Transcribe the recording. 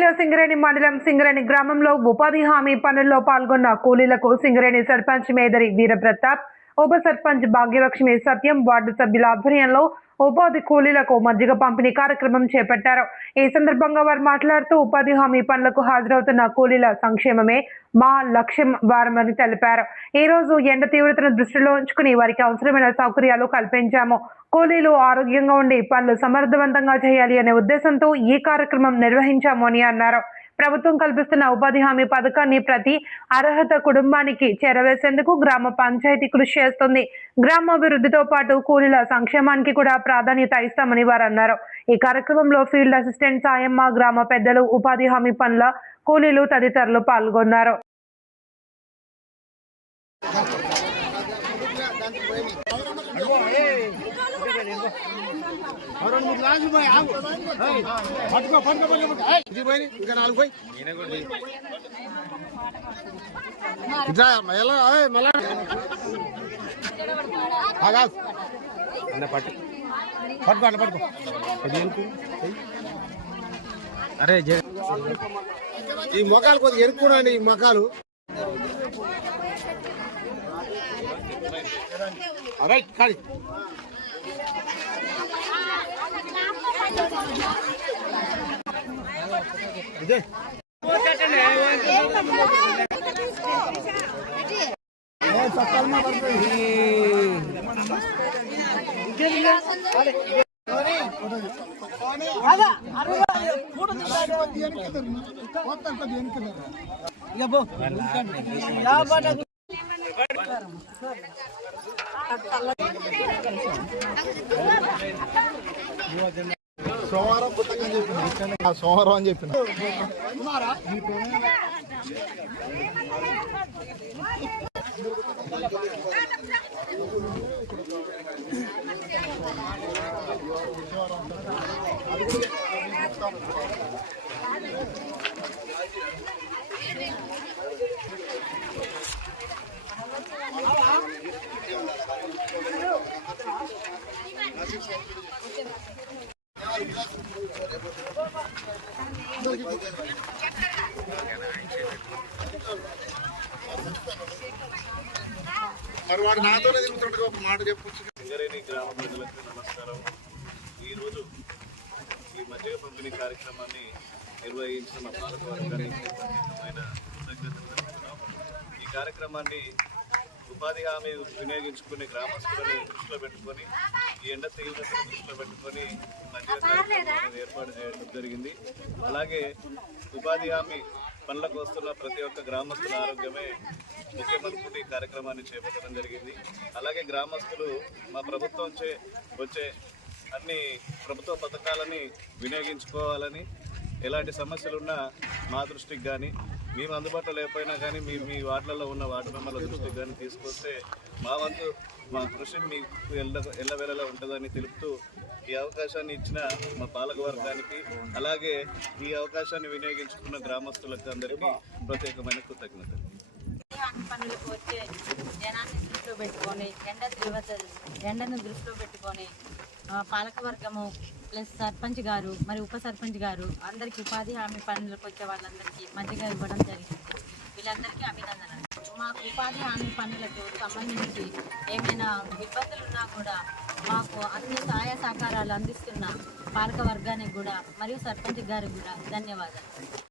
జిల్లా సింగరేణి మండలం సింగరేణి గ్రామంలో ఉపాధి హామీ పనుల్లో పాల్గొన్న కూలీలకు సింగరేణి సర్పంచ్ మేదరి వీరప్రతాప్, ఉప సర్పంచ్ భాగ్యలక్ష్మి సత్యం వార్డు సభ్యుల ఆధ్వర్యంలో ఉపాధి కూలీలకు మజ్జిగ పంపిణీ కార్యక్రమం చేపట్టారు. ఈ సందర్భంగా వారు మాట్లాడుతూ ఉపాధి హామీ పనులకు హాజరవుతున్న కూలీల సంక్షేమమే మా లక్ష్యం వారమని తెలిపారు. ఈ రోజు ఎండ తీవ్రతను దృష్టిలో ఉంచుకుని వారికి అవసరమైన సౌకర్యాలు కల్పించాము. కూలీలు ఆరోగ్యంగా ఉండి పనులు సమర్థవంతంగా చేయాలి అనే ఉద్దేశంతో ఈ కార్యక్రమం నిర్వహించాము అని అన్నారు. ప్రభుత్వం కల్పిస్తున్న ఉపాధి హామీ పథకాన్ని ప్రతి అర్హత కుటుంబానికి చేరవేసేందుకు గ్రామ పంచాయతీ కృషి చేస్తుంది. గ్రామాభివృద్ధితో పాటు కూలీల సంక్షేమానికి కూడా ప్రాధాన్యత ఇస్తామని వారు అన్నారు. ఈ కార్యక్రమంలో ఫీల్డ్ అసిస్టెంట్ సాయమ్మ, గ్రామ పెద్దలు, ఉపాధి హామీ పనుల కూలీలు తదితరులు పాల్గొన్నారు. అరే ఈ మొఖాలు కొద్దిగా ఎరుక్కున్నాండి. ఈ మొఖాలు రైట్ ఖాళీ ఇదే సోమవారం కొత్తగా చెప్పిన సోమవారం అని చెప్పిన మరి వాడు నాతోనే తిరుగుతుంటే ఒక మాట చెప్పొచ్చు. సింగరేణి గ్రామ ప్రజలకు నమస్కారం. ఈరోజు ఈ మజ్జిగ పంపిణీ కార్యక్రమాన్ని నిర్వహించిన మా పాలకవర్గానికి ప్రత్యేకమైన కృతజ్ఞతలు తెలుపుతున్నాం. ఈ కార్యక్రమాన్ని ఉపాధి హామీ వినియోగించుకునే గ్రామస్తులని దృష్టిలో పెట్టుకొని, ఈ ఎండ తీవ్రతను దృష్టిలో పెట్టుకొని మజ్జిగ కార్యక్రమాన్ని ఏర్పాటు చేయడం జరిగింది. అలాగే ఉపాధి హామీ పనులకు వస్తున్న ప్రతి ఒక్క గ్రామస్తుల ఆరోగ్యమే ముఖ్యమనుకుంటూ ఈ కార్యక్రమాన్ని చేపట్టడం జరిగింది. అలాగే గ్రామస్తులు మా ప్రభుత్వం వచ్చే అన్ని ప్రభుత్వ పథకాలని వినియోగించుకోవాలని, ఎలాంటి సమస్యలున్నా మా దృష్టికి కానీ, మేము అందుబాటులో లేకపోయినా కానీ మీ వార్డులలో ఉన్న వార్డు మెంబర్ల దృష్టికి కానీ తీసుకొస్తే మా వంతు మా కృషి మీకు ఎల్లవేళలా ఉంటుందని తెలుపుతూ ఈ అవకాశాన్ని ఇచ్చిన మా పాలకవర్గానికి, అలాగే ఈ అవకాశాన్ని వినియోగించుకున్న గ్రామస్తులకు అందరికీ ప్రత్యేకమైన కృతజ్ఞతలు. పనులకు వచ్చే జనాన్ని దృష్టిలో పెట్టుకొని, ఎండను దృష్టిలో పెట్టుకొని పాలకవర్గము ప్లస్ సర్పంచ్ గారు మరి ఉప సర్పంచ్ గారు అందరికీ ఉపాధి హామీ పనులకు వచ్చే వాళ్ళందరికీ మజ్జిగ ఇవ్వడం జరిగింది. వీళ్ళందరికీ అభినందనలు. మాకు ఉపాధి హామీ పనులకు సంబంధించి ఏమైనా ఇబ్బందులు ఉన్నా కూడా మాకు అన్ని సహాయ సహకారాలు అందిస్తున్న పాలకవర్గానికి కూడా మరియు సర్పంచ్ గారికి కూడా ధన్యవాదాలు.